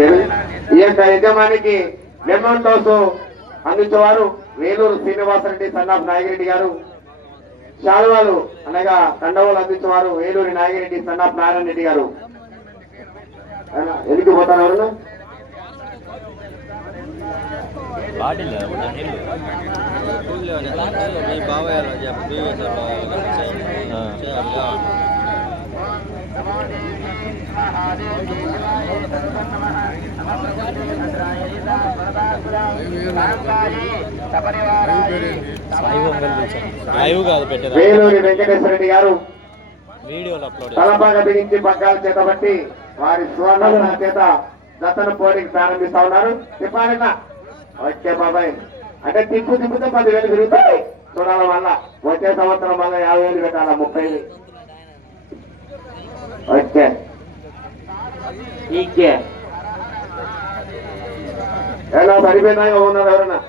ఈ యొక్క యజమానికి మెమోంటోస్ అందించేవారు వేలూరు శ్రీనివాసరెడ్డి సన్నాఫ్ నాగిరెడ్డి గారు. శాలువాలు అనగా కండవాలు అందించేవారు వేలూరి నాగిరెడ్డి సన్నాఫ్ నారాయణ రెడ్డి గారు. ఎందుకు పోతాను ఎవరు వేలూరి వెంకటేశ్వర రెడ్డి గారు తలపాగా బిగించి పగ్గాల చేత బట్టి వారి స్వర్ణ చేత జతను పోటీకి ప్రారంభిస్తా ఉన్నారు. తిప్పాలిన వచ్చే బాబాయ్ అంటే తిప్పుతో 10,000 పెరుగుతాయి. చూడాల వల్ల వచ్చే సంవత్సరం వల్ల 50,000 పెట్టాల 30,000 వచ్చే ఈకే ఎలా సరిపోయినాయో ఉన్నారు ఎవరన్నా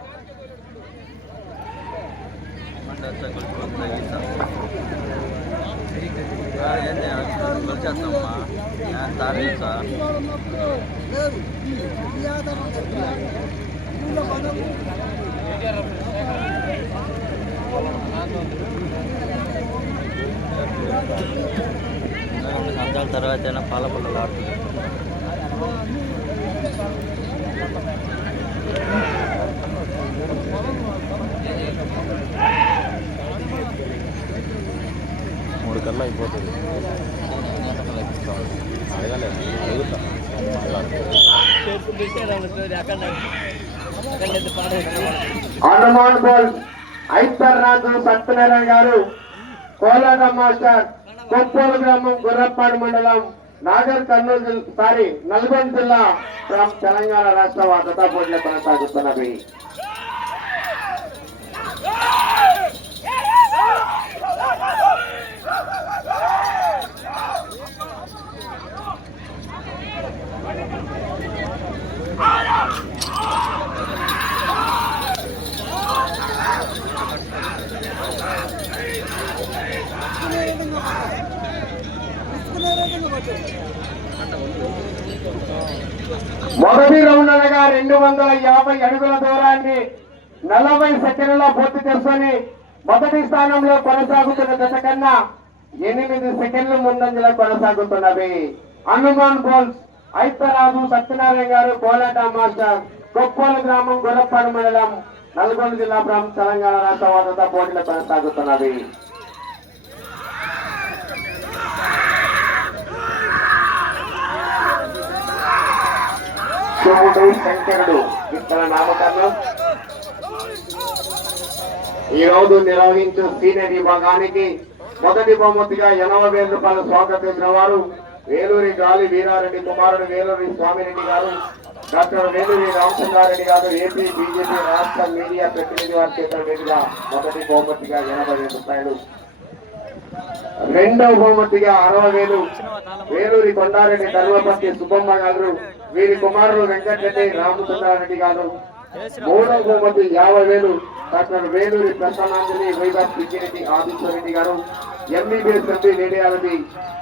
సంవత్సరాల తర్వాత పాల పుల్లలు ఆడుతుంది. మూడు కల్లా అయిపోతుంది. హనుమాన్ బాల్ ఐతర్రాజు సత్యనారాయణ గారు కోలాట మాస్టర్ కొప్పోలు గ్రామం గుర్రపాడు మండలం నాగర్ కర్నూలు నల్గొండ జిల్లా తెలంగాణ రాష్ట్ర వార్తా పోటీలో కొనసాగుతున్నవి. మొదటి రౌండ్ అనగా 250 అడుగుల దూరాన్ని 40 సెకండ్లలో పూర్తి చేసుకొని మొదటి స్థానంలో కొనసాగుతున్న జత కన్నా 8 సెకండ్లు ముందంజలో కొనసాగుతున్నవి. హనుమాన్ బోల్స్ ఐతరాజు సత్యనారాయణ గారు కోలాట మాస్టర్ కొప్పోలు గ్రామం గుర్రపాడు మండలం నల్గొండ జిల్లా తెలంగాణ రాష్ట్ర వార్తా పోటీలో కొనసాగుతున్నవి. శంకరుడు ఇక్కడ నామకరణం ఈ రోజు నిర్వహించిన సీనియర్ విభాగానికి మొదటి బహుమతిగా 80,000 రూపాయలు స్వాగతించిన వారు వేలూరి గాలి వీరారెడ్డి కుమారుడు వేలూరి స్వామిరెడ్డి గారు, డాక్టర్ వేలూరి రామచంద్రారెడ్డి గారు, ఏపీ బీజేపీ రాష్ట్ర మీడియా ప్రతినిధి వారి చేతుల మీదుగా మొదటి బహుమతిగా 80,000 రూపాయలు, రెండవ బహుమతిగా 60,000 వేలూరి కొండారెడ్డి ధర్మపతి సుబ్బమ్మ గారు, వీరి కుమారులు వెంకటరెడ్డి రామచంద్రారెడ్డి గారు, మూడవ బహుమతి 50,000 డాక్టర్ వేలూరి ప్రసన్నాంజలి వైభవ్ పిచ్చిరెడ్డి ఆదిత్యరెడ్డి గారు, MBBS MP radiology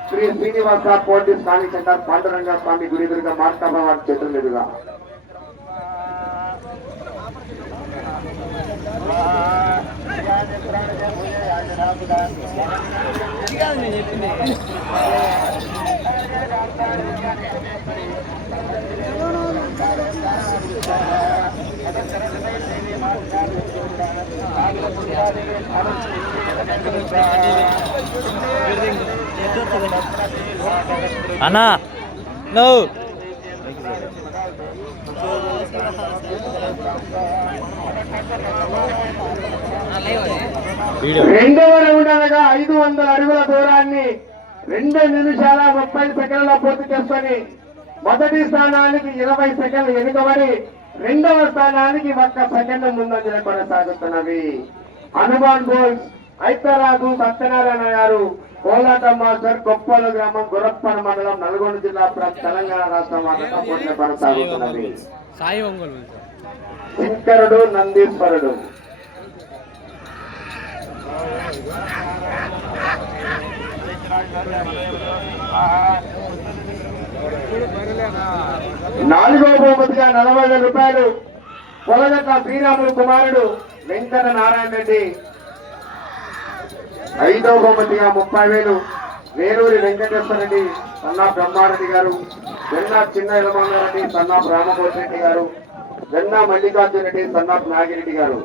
Shri Srinivasa పోటీ స్థానిక సెంటర్ పాండురంగ స్వామి గుడి ఎదురుగా మార్కాబా వారి చేతుల మీదుగా అన్నా నువ్వు రెండవ రౌండ్ అనగా 500 అడుగుల దూరాన్ని 2 నిమిషాల 30 సెకండ్ల పూర్తి చేసుకొని మొదటి స్థానానికి 20 సెకండ్లు వెనుకబడి రెండవ స్థానానికి 1 సెకండ్ ముందంజలో కొనసాగుతున్నవి. హనుమాన్ బోల్స్ ఐతరాజు సత్యనారాయణ గారు కోలాట మాస్టర్ కొప్పోలు గ్రామం గుర్రపాడు మండలం నల్గొండ జిల్లా తెలంగాణ రాష్ట్రం వార్తా పోటీలో కొనసాగుతున్నవి. శంకరుడు నందీశ్వరుడు నాలుగవ బహుమతిగా 40,000 రూపాయలు పొలగట్ల శ్రీరాములు కుమారుడు వెంకట నారాయణ రెడ్డి. ఐదవ బహుమతిగా 30,000 వేలూరి వెంకటేశ్వర రెడ్డి సన్నా బ్రహ్మారెడ్డి గారు, వెన్నా చిన్న యలమంగారెడ్డి సన్నాఫ్ రామమూర్తి రెడ్డి గారు, వెన్నా మల్లికార్జున రెడ్డి సన్నాఫ్ నాగిరెడ్డి గారు.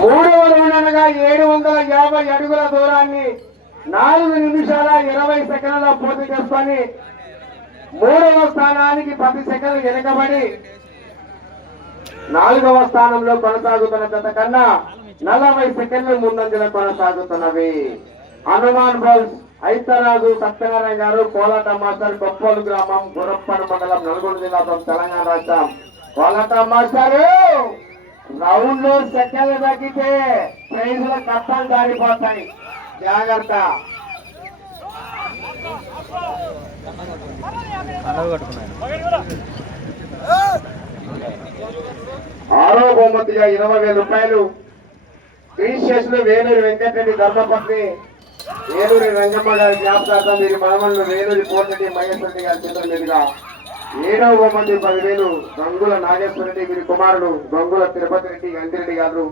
మూడవ రౌండ్ అనగా 750 అడుగుల దూరాన్ని 4 నిమిషాల 20 సెకండ్ల పూర్తి చేసుకొని మూడవ స్థానానికి 10 సెకండ్లు వెనుకబడి 4వ స్థానంలో కొనసాగుతున్న జత కన్నా 40 సెకండ్లు ముందంజలో కొనసాగుతున్నవి. హనుమాన్ బాల్స్ ఐతరాజు సత్యనారాయణ గారు, కోలాట మాస్టర్, కొప్పోలు గ్రామం, గురప్పడు మండలం, నల్గొండ జిల్లా, తెలంగాణ రాష్ట్రం. కోలాట మాస్టారు రౌండ్ లో సెకండ్లు తగ్గితే ప్రైజ్ల కప్పలు దారిపోతాయి, జాగ్రత్త. ఆరో బహుమతిగా 20,000 రూపాయలు క్రీస్టేషన్ వేలూరి వెంకటరెడ్డి ధర్మపత్ని వేలూరి రంగమ్మ గారి జ్ఞాపకార్థం వీరి మనవళ్ళు వేలూరి కోటరెడ్డి మహేశ్వర రెడ్డి గారి చేతుల మీదుగా. 7వ బహుమతి 10,000 గంగుల నాగేశ్వర రెడ్డి వీరి కుమారుడు గంగుల తిరుపతి రెడ్డి గంగిరెడ్డి గారు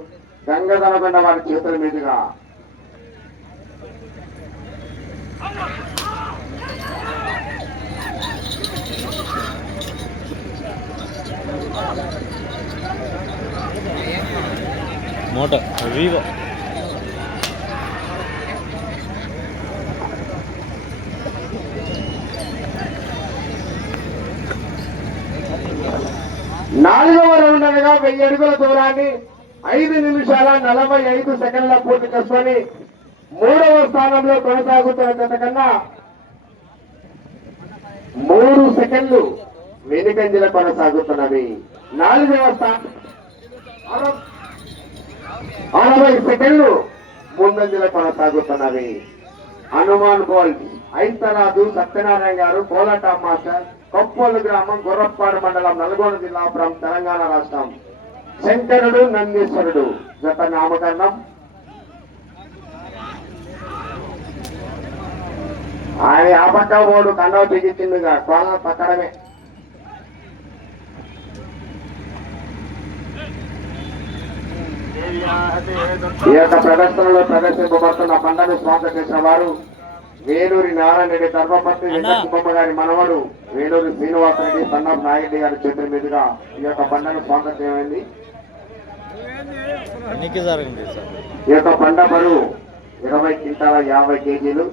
గంగదనకొండ వారి చేతుల మీదుగా. మోటో వివో 4వ రౌండ్ అనగా 1000 అడుగుల దూరాన్ని 5 నిమిషాల 45 సెకండ్ల పూర్తి చేసుకొని 3వ స్థానంలో కొనసాగుతున్న జత కన్నా 3 సెకండ్లు వెనుకంజల కొనసాగుతున్నవి. 4వ స్థానం 60 సెకండ్లు ముందంజల కొనసాగుతున్నవి. హనుమాన్ బాల్స్ ఐతరాజు సత్యనారాయణ గారు, కోలాట మాస్టర్, కొప్పోలు గ్రామం, గుర్రప్పాడు మండలం, నల్గొండ జిల్లా, తెలంగాణ రాష్ట్రం. శంకరుడు నందీశ్వరుడు జత నామకరణం. ఆయన ఆ పక్క ఓడు కండవ బిగించిందిగా కోల పక్కడమే. ఈ యొక్క ప్రదర్శనలో ప్రదర్శింపబడుతున్న పంటను స్పాన్సర్ చేసిన వారు వేలూరి నారాయణ రెడ్డి ధర్మపత్ని వెంకటసుబ్బమ్మ గారి మనవడు వేలూరి శ్రీనివాసరెడ్డి సన్నాఫ్ నాయుడు గారి చేతుల మీదుగా ఈ యొక్క పంటను స్పాన్సర్ చేయమైంది. ఈ యొక్క పంట బరువు 20 క్వింటాల 50 కేజీలు.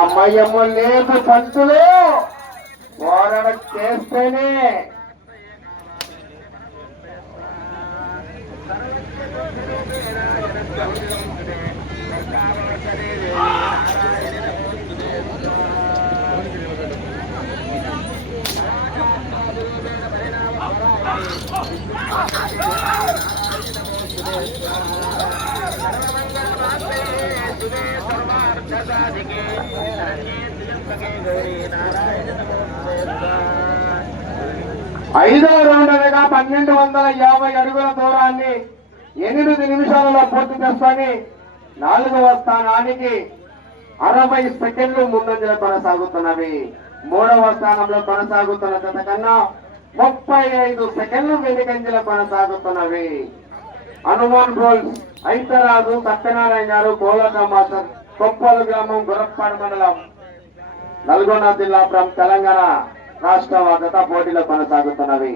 అమ్మయ్యమ్మ లేదు పంతులు పోరాడ చేస్తేనే ఐదవ రౌండ్ అనగా 1250 అడుగుల దూరాన్ని 8 నిమిషాలలో పూర్తి చేసుకొని 4వ స్థానానికి 60 సెకండ్లు ముందంజలో కొనసాగుతున్నవి. 3వ స్థానంలో కొనసాగుతున్న జత కన్నా 35 సెకండ్లు వెనుకంజలో కొనసాగుతున్నవి. హనుమాన్ బోల్స్ ఐతరాజు సత్యనారాయణ గారు కోలక మాస్టర్ కొప్పలు గ్రామం గురప్పాడు మండలం నల్గొండ జిల్లా తెలంగాణ రాష్ట్ర జత పోటీలో కొనసాగుతున్నవి.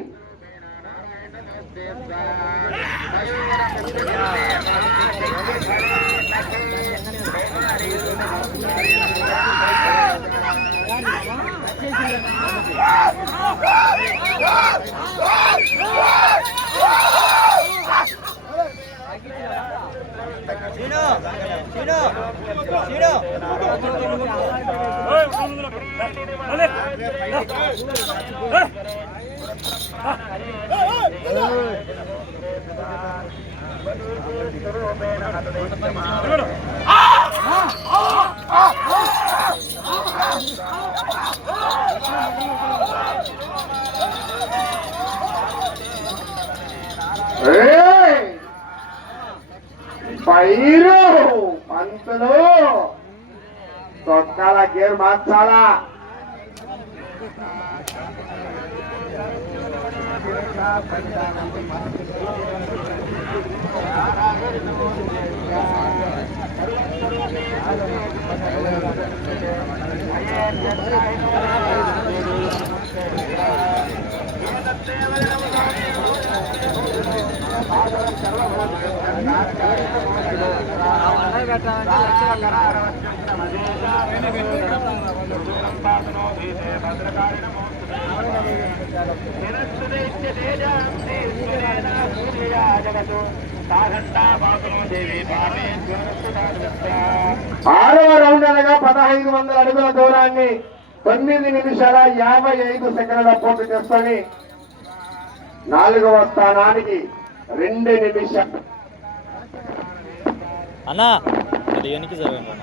పైరు పంతులు తొక్కాల గేర్ మార్చాలా. ఆరవ రౌండ్ అనగా 1500 అడుగుల దూరాన్ని 9 నిమిషాల 55 సెకండ్ల పూర్తి చేసుకొని 4వ స్థానానికి 2 నిమిషాలు. అన్నా అది వెనక్కి జరగండి.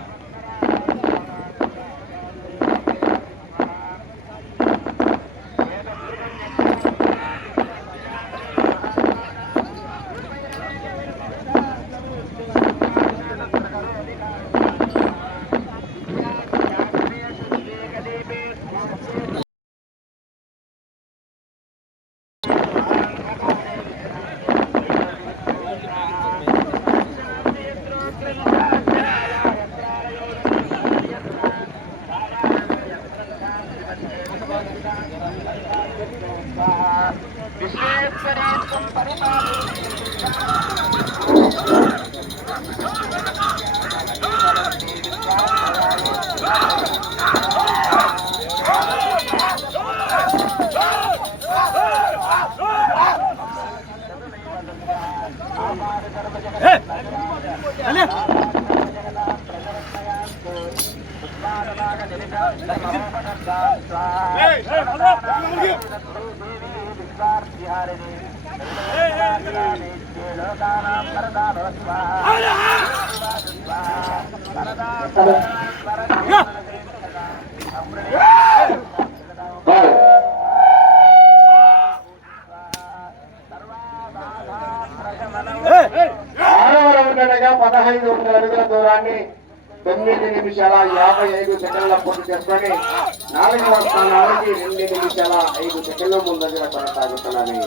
ఆరవ రౌండ్ అనగా 1500 అడుగుల దూరాన్ని 9 నిమిషాల 55 సెకండ్ల పూర్తి చేసుకొని 4వ స్థానానికి 2 నిమిషాల 5 సెకండ్ల ముందంజల కొనసాగుతున్నది.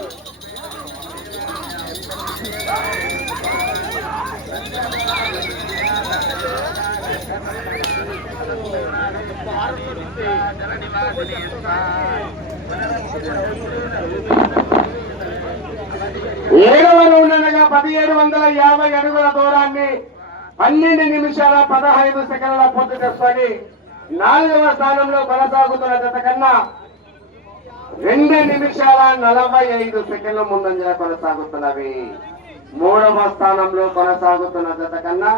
ఏడవ రౌండ్ అనగా 1750 అడుగుల దూరాన్ని 12 నిమిషాల 15 సెకండ్ల పూర్తి చేసుకొని 4వ స్థానంలో కొనసాగుతున్న జత కన్నా 2 నిమిషాల 45 సెకండ్ల ముందంజల కొనసాగుతున్నవి. 3వ స్థానంలో కొనసాగుతున్న జత కన్నా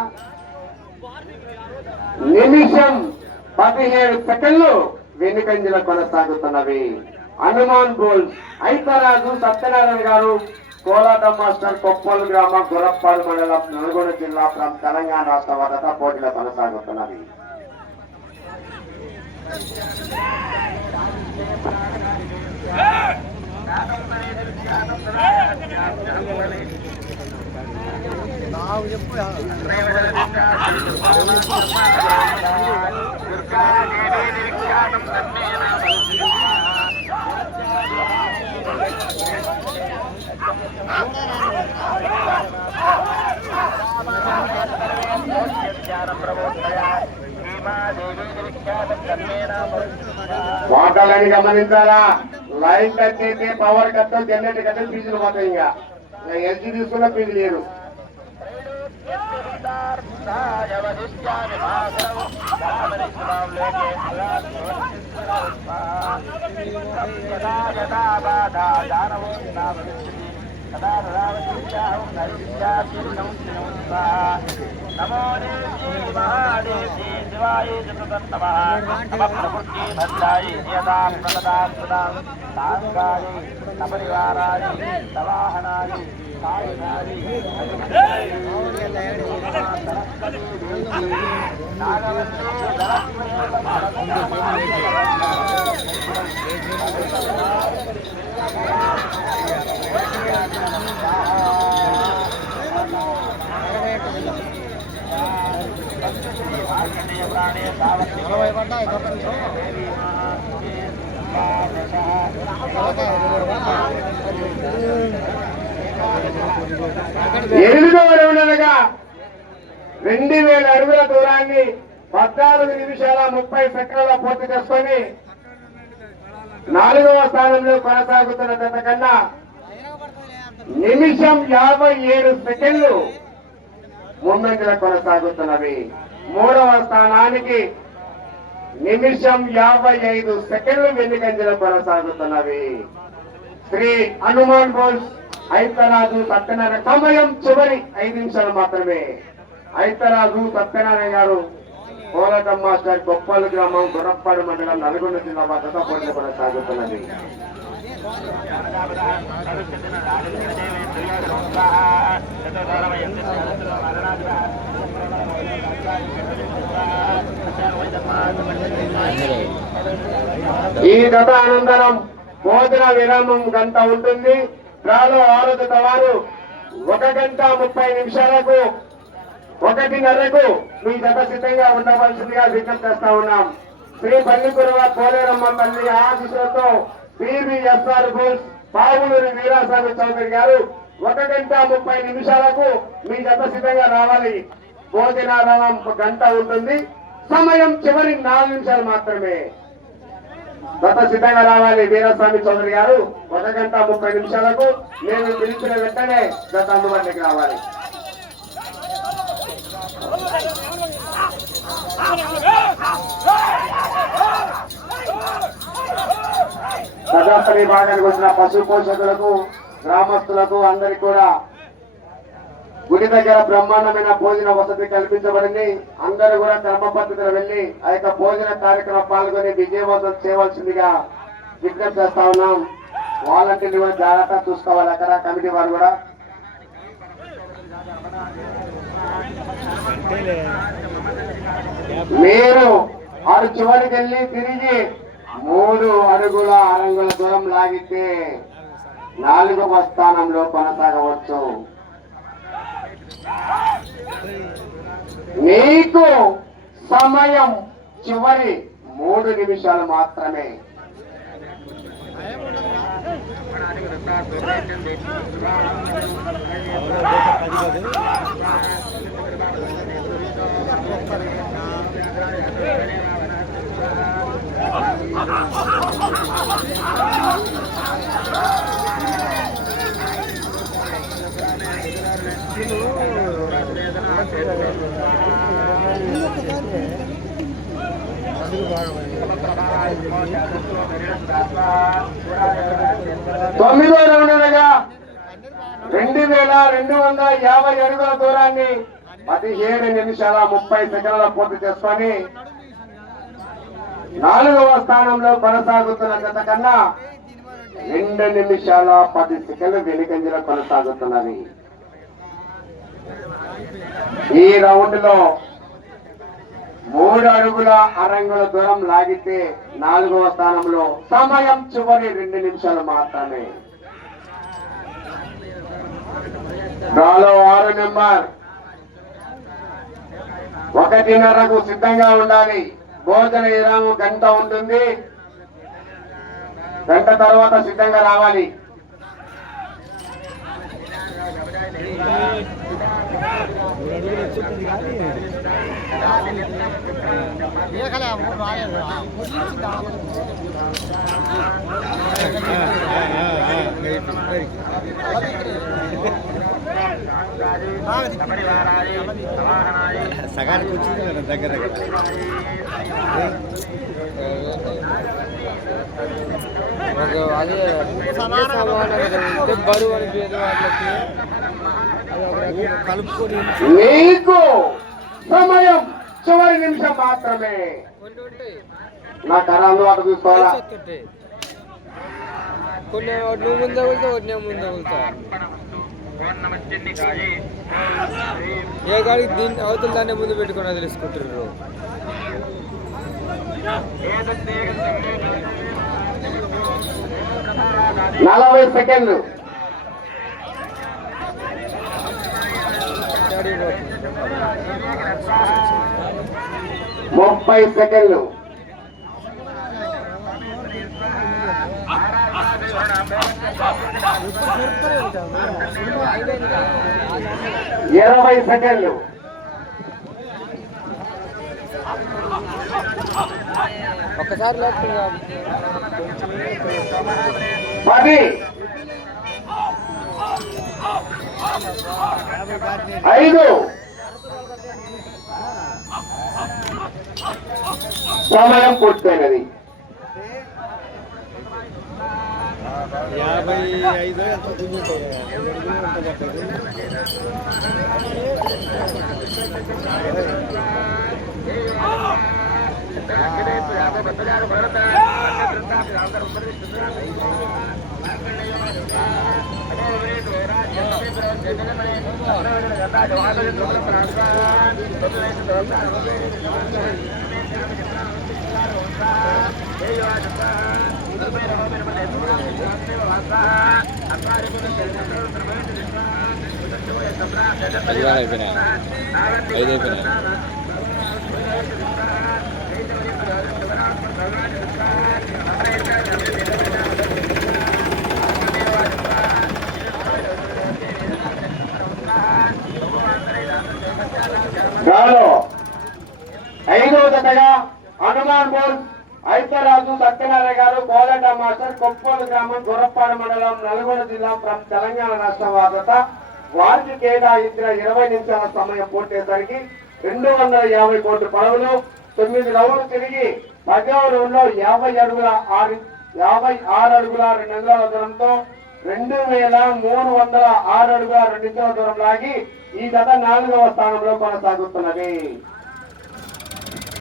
నిమిషం 17 సెకండ్లు వెనుకంజల కొనసాగుతున్నవి. హనుమాన్ బోల్ ఐతరాజు సత్యనారాయణ గారు కోలాట మాస్టర్ కొప్పలు గ్రామ గురప్పాడు మండలం నల్గొండ జిల్లా తెలంగాణ రాష్ట్ర వద్ద పోటీలో కొనసాగుతున్నది. వాటాలని గమనించాలా. లైన్ కట్ అయితే పవర్ కట్, జనరేటర్ కట్, ఫీజులు పోతాయి. ఇంకా ఎల్జీ తీసుకున్న ఫీజు లేదు. నమో దేవాదేవి శివాయ ప్రకృతి భద్రాయి సాంగారి సపరివారాది సవాహనాది సాయుధాది ఎనిమిదవ రౌండ్ అనగా 2000 అడుగుల దూరాన్ని 14 నిమిషాల 30 సెకండ్ల పూర్తి చేసుకొని 4వ స్థానంలో కొనసాగుతున్న జత కన్నా నిమిషం 57 సెకండ్లు ముందంజల కొనసాగుతున్నవి. 3వ స్థానానికి నిమిషం 55 సెకండ్లు వెనుకంజలు కొనసాగుతున్నవి. శ్రీ హనుమాన్ బోల్స్ ఐతరాజు సత్యనారాయణ. సమయం చివరి 5 నిమిషాలు మాత్రమే. ఐతరాజు సత్యనారాయణ గారు పోలటం మాస్టర్ కొప్పలు గ్రామం గుర్రప్పాడు మండలం నల్గొండ జిల్లా వద్ద పోటీ కొనసాగుతున్నది. ఈ గత అనంతరం భోజన విరామం గంట ఉంటుంది. డ్రాలో 6వ జత వారు 1 గంట 30 నిమిషాలకు 1:30కు మీ జత సిద్ధంగా ఉండవలసిందిగా విజ్ఞప్తి చేస్తా ఉన్నాం. శ్రీ పల్లికురవ పోలేరమ్మ తల్లి ఆశీస్సులతో బీబీఎస్ఆర్ బోల్స్ పావులూరి వీరాస్వామి చౌదరి గారు 1 గంట 30 నిమిషాలకు మీ జత సిద్ధంగా రావాలి. భోజనారామం గంట ఉంటుంది. సమయం చివరి 4 నిమిషాలు మాత్రమే. జత సిద్ధంగా రావాలి. వీరాస్వామి చౌదరి గారు 1 గంట 30 నిమిషాలకు నేను పిలిచిన వెంటనే జత అందుబాటులోకి రావాలి. ప్రజాపతి భాగానికి వచ్చిన పశు పోషకులకు, గ్రామస్తులకు అందరికీ కూడా గుడి దగ్గర బ్రహ్మాండమైన భోజన వసతి కల్పించబడింది. అందరూ కూడా క్రమ పద్ధతిలో వెళ్లి ఆ యొక్క భోజన కార్యక్రమం పాల్గొని విజయవంతం చేయవలసిందిగా విజ్ఞప్తి చేస్తా ఉన్నాం. వాలంటీర్లు కూడా జాగ్రత్త చూసుకోవాలి. అక్కడ కమిటీ వారు కూడా మీరు ఆరు చివరికి వెళ్ళి తిరిగి 3 అడుగుల 6 అంగుళాల దూరం లాగితే 4వ స్థానంలో కొనసాగవచ్చు. మీకు సమయం చివరి 3 నిమిషాలు మాత్రమే. తొమ్మిదో రౌండ్ అనగా 2250 అడుగుల దూరాన్ని 17 నిమిషాల 30 సెకండ్ల పూర్తి చేసుకొని 4వ స్థానంలో కొనసాగుతున్న జత కన్నా 2 నిమిషాల 10 సెకండ్లు వెనుకంజలో కొనసాగుతున్నది. ఈ రౌండ్ లో 3 అడుగుల 6 అంగుళాల దూరం లాగితే 4వ స్థానంలో. సమయం చివరి 2 నిమిషాలు మాత్రమే. డ్రాలో 6 నెంబర్ 1:30కు సిద్ధంగా ఉండాలి. భోజన విరామం గంట ఉంటుంది. గంట తర్వాత సిద్ధంగా రావాలి. సగానికి వచ్చింది కదా దగ్గర దగ్గర. అదే బరువు అనిపించదు వాళ్ళకి కలుపుకొని మీకు సమయం చివరి నిమిషం మాత్రమే. నా కరాలు అటు చూసుకోవాలా? కొన్ని నువ్వు ముందే వెళ్తా కొన్ని ముందే వెళ్తా. ఏ గాడికి దీన్ని అవతల దాన్ని ముందు పెట్టుకుని తెలుసుకుంటారు. 40 సెకండ్లు. 30 సెకండ్లు. 20 సెకండ్లు. ఒక్కసారి 10 5 సమయం పూర్తయినది. 55 ఎంత దున్నుంటాయి. అయిపోయినాయి. 5 అయిపోయినాయి. గాలో 5వ జతగా హనుమాన్ బోల్ ఐతరాజు సత్యనారాయణ గారు, కోలట మాస్టర్, కొప్పలు గ్రామం, గుర్రపాడు మండలం, నల్గొండ జిల్లా, తెలంగాణ రాష్ట్ర వార్త. వారికి కేటాయించిన 20 నిమిషాల సమయం పూర్తయ్యేసరికి 250 కోట్ల పడవలు 9 రౌండ్లు తిరిగి 10వ రౌండ్ లో 56 అడుగుల 2 అంగుళాల దూరంతో 2306 అడుగుల 2 ఇంచుల దూరం లాగి ఈ గత 4వ స్థానంలో కొనసాగుతున్నది.